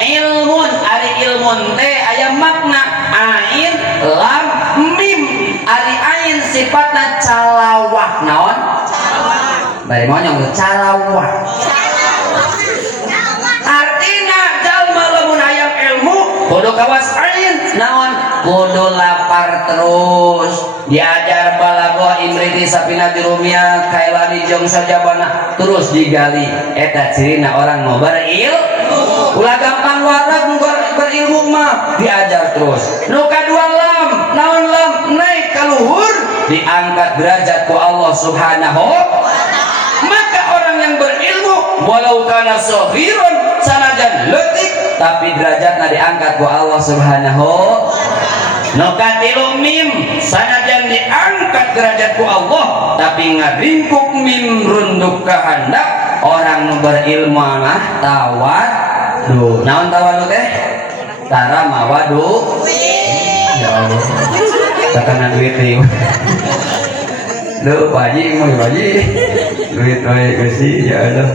ilmun ari ilmun teh aya makna ain lam mim ari ain sifatna calawah naon bari monyong calawah artina jalma lamun hayang ilmu kudu kawas ain naon kudu lapar terus diajar balago imriti sapina di rumia kailani jeung sajabana terus digali eta cirina orang mau berilmu ulah gampang warag berilmu mah diajar terus nu kadua lam naon lam naik ka luhur diangkat derajat ku Allah subhanahu maka orang yang berilmu walau kana saghirun sanajan leutik tapi derajatna diangkat ku Allah subhanahu nu katilu mim sanajan diangkat derajatku Allah tapi ngaringkuk mim runduk kehendak orang berilmu mah tawadu naon tawadu teh tara mawadu ya Allah takanan duit teh lu Pak Haji mau Pak Haji duit wae geus ya Allah